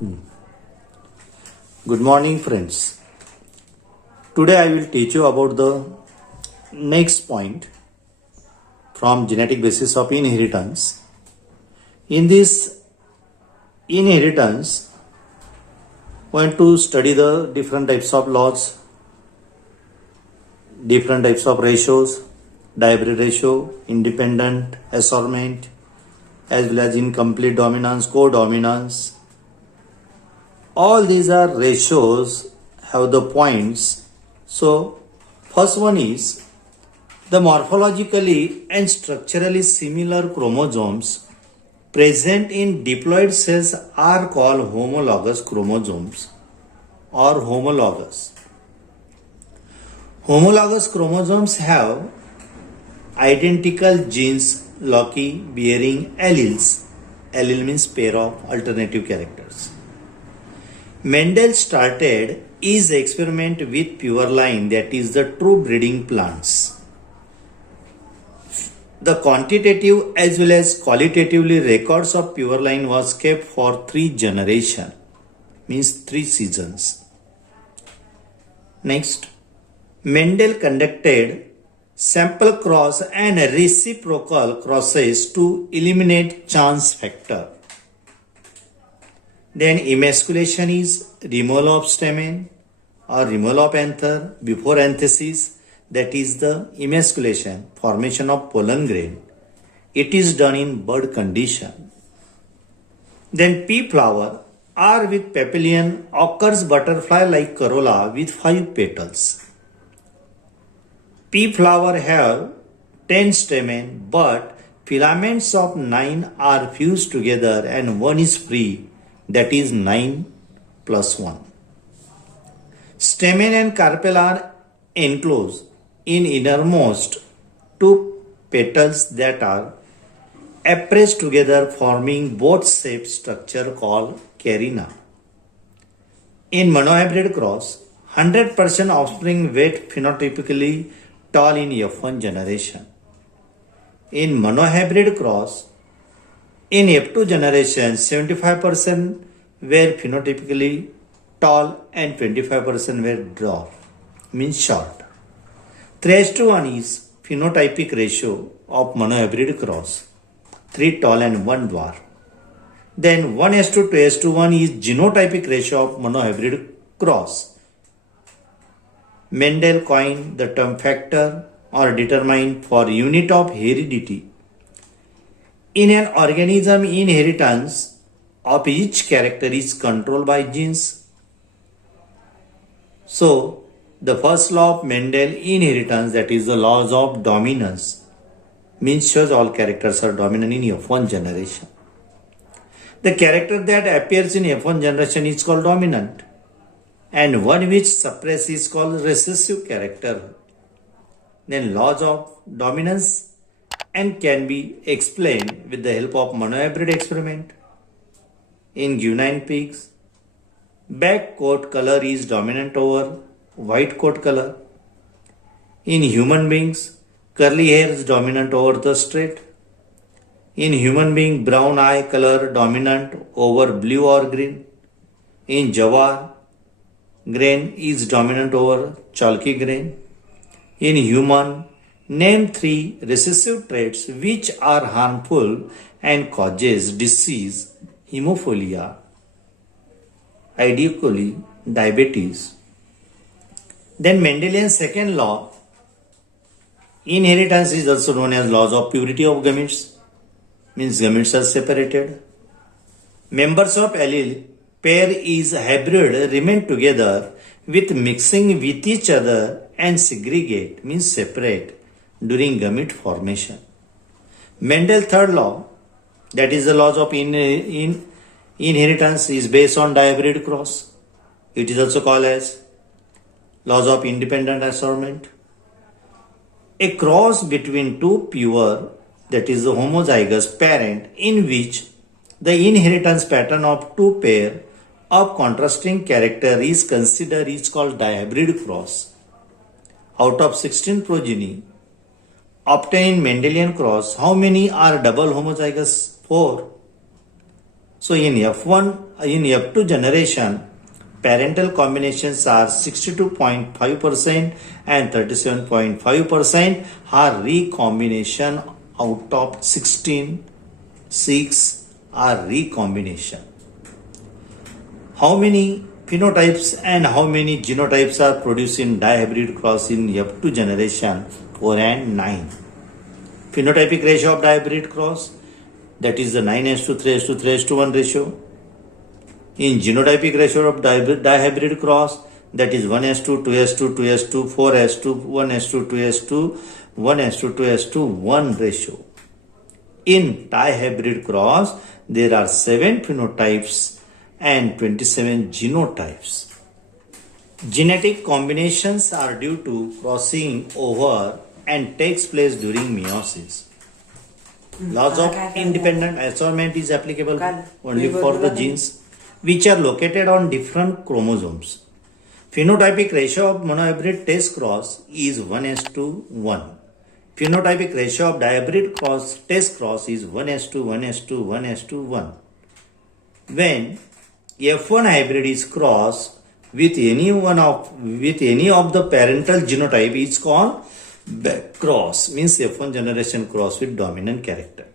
Good morning, friends. Today I will teach you about the next point from genetic basis of inheritance. In this inheritance, we want to study the different types of laws, different types of ratios, dihybrid ratio, independent assortment, as well as incomplete dominance, codominance. All these are ratios, have the points. So, first one is the morphologically and structurally similar chromosomes present in diploid cells are called homologous chromosomes or homologous. Homologous chromosomes have identical genes loci bearing alleles. Allele means pair of alternative characters. Mendel started his experiment with pure line, that is the true breeding plants. The quantitative as well as qualitatively records of pure line was kept for 3 generations, means 3 seasons. Next, Mendel conducted sample cross and reciprocal crosses to eliminate chance factor. Then emasculation is removal of stamen or removal of anther before anthesis, that is the emasculation, formation of pollen grain. It is done in bud condition. Then pea flower or with papillion occurs butterfly like corolla with 5 petals. Pea flower have 10 stamen but filaments of 9 are fused together and 1 is free, that is 9 plus 1. Stamen and carpel are enclosed in innermost 2 petals that are appressed together forming boat-shaped structure called carina. In monohybrid cross, 100% offspring weight phenotypically tall in F1 generation. In monohybrid cross, in F2 generation, 75% were phenotypically tall and 25% were dwarf, means short. 3:1 is phenotypic ratio of monohybrid cross, 3 tall and 1 dwarf. Then 1:2:1 is genotypic ratio of monohybrid cross. Mendel coined the term factor or determined for unit of heredity. In an organism, inheritance of each character is controlled by genes. So, the first law of Mendel inheritance, that is the laws of dominance, means shows all characters are dominant in F1 generation. The character that appears in F1 generation is called dominant, and one which suppresses is called recessive character. Then laws of dominance and can be explained with the help of monohybrid experiment. In guinea pigs, back coat color is dominant over white coat color. In human beings, curly hair is dominant over the straight. In human being, brown eye color dominant over blue or green. In jawar, grain is dominant over chalky grain. In human, name 3 recessive traits which are harmful and causes disease: hemophilia, idiocoli, diabetes. Then Mendelian second law, inheritance is also known as laws of purity of gametes, means gametes are separated. Members of allele pair is hybrid remain together with mixing with each other and segregate, means separate, during gamete formation. Mendel third law, that is the laws of inheritance, is based on dihybrid cross. It is also called as laws of independent assortment. A cross between 2 pure, that is the homozygous parent, in which the inheritance pattern of 2 pair of contrasting character is considered is called dihybrid cross. Out of 16 progeny obtained in Mendelian cross, how many are double homozygous? 4. So in F2 generation, parental combinations are 62.5% and 37.5% are recombination out of 16. 6 are recombination. How many phenotypes and how many genotypes are produced in dihybrid cross in F2 generation? 4 and 9. Phenotypic ratio of dihybrid cross, that is the 9:3:3:1 ratio. In genotypic ratio of dihybrid cross, that is 1:2, 2:2, 2:2, 4:2, 1:2, 2:2, 1:2:1 ratio. In dihybrid cross, there are 7 phenotypes and 27 genotypes. Genetic combinations are due to crossing over and takes place during meiosis. Laws of independent assortment is applicable only for the genes which are located on different chromosomes. Phenotypic ratio of monohybrid test cross is 1:1. Phenotypic ratio of dihybrid test cross is 1:1, 1:1, 1:1. When F1 hybrid is crossed with any of the parental genotype, is called back cross, means F1 generation cross with dominant character.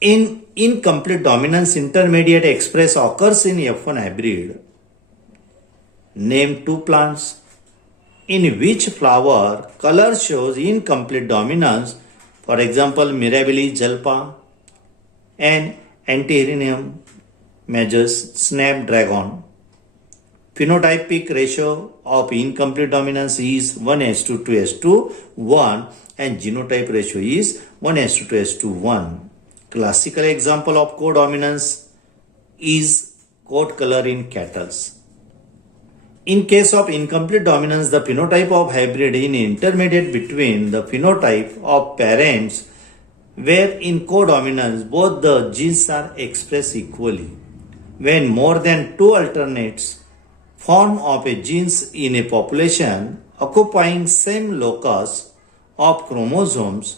In incomplete dominance intermediate express occurs in F1 hybrid. Name 2 plants in which flower color shows incomplete dominance. For example, Mirabilis jalpa and Antirrhinum majus snapdragon. Phenotypic ratio of incomplete dominance is 1:2, 2:2, 1 and genotype ratio is 1:2, 2:2, 1. Classical example of codominance is coat color in cattle. In case of incomplete dominance, the phenotype of hybrid is intermediate between the phenotype of parents, where in codominance both the genes are expressed equally. When more than 2 alternates form of a genes in a population occupying same locus of chromosomes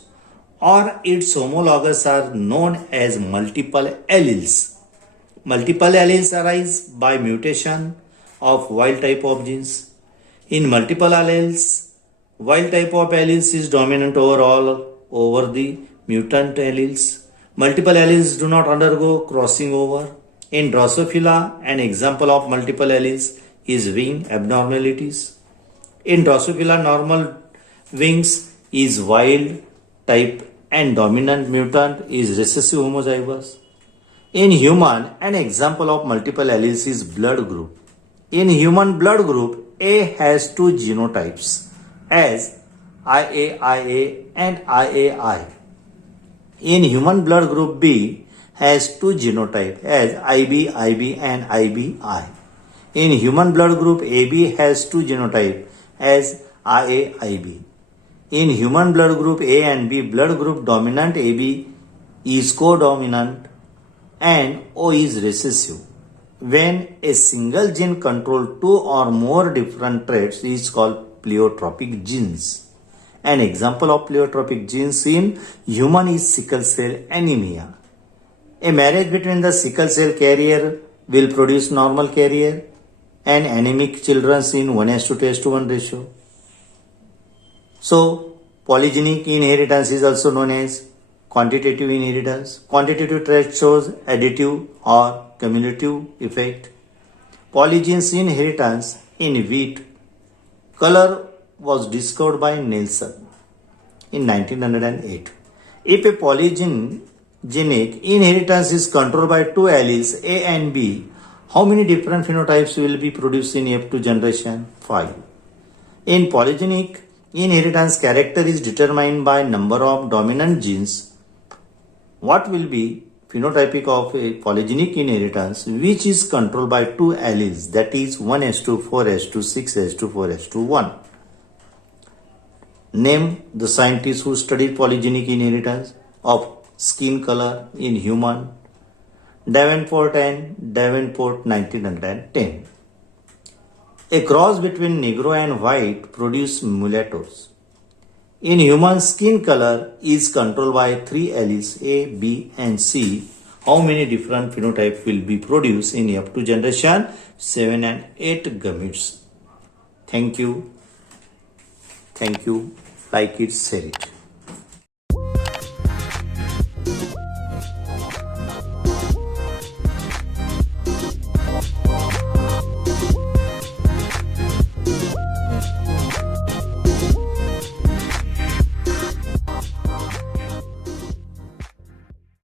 or its homologous are known as multiple alleles. Multiple alleles arise by mutation of wild type of genes. In multiple alleles, wild type of alleles is dominant over the mutant alleles. Multiple alleles do not undergo crossing over. In Drosophila, an example of multiple alleles is wing abnormalities. In Drosophila, normal wings is wild type and dominant mutant is recessive homozygous. In human, an example of multiple alleles is blood group. In human blood group, A has 2 genotypes as IAIA and IAI. In human blood group, B has 2 genotypes as IB, IB and IBI. In human blood group, AB has 2 genotypes as IA, IB. In human blood group A and B, blood group dominant AB is codominant and O is recessive. When a single gene controls 2 or more different traits is called pleiotropic genes. An example of pleiotropic genes in human is sickle cell anemia. A marriage between the sickle cell carrier will produce normal carrier and anemic children in 1:2:1 ratio. So, polygenic inheritance is also known as quantitative inheritance. Quantitative trait shows additive or cumulative effect. Polygenes inheritance in wheat color was discovered by Nelson in 1908. If a polygenic inheritance is controlled by 2 alleles A and B, how many different phenotypes will be produced in F2 generation? 5. In polygenic inheritance, character is determined by number of dominant genes. What will be phenotypic of a polygenic inheritance which is controlled by 2 alleles, that is 1:2, 4:2, 6:2, 4:1. Name the scientists who studied polygenic inheritance of skin color in human. Davenport and Davenport 1910. A cross between Negro and white produce mulattoes. In human, skin color is controlled by 3 alleles A, B and C. how many different phenotypes will be produced in F2 generation 7 and 8 gametes. Thank you. Like it, share it.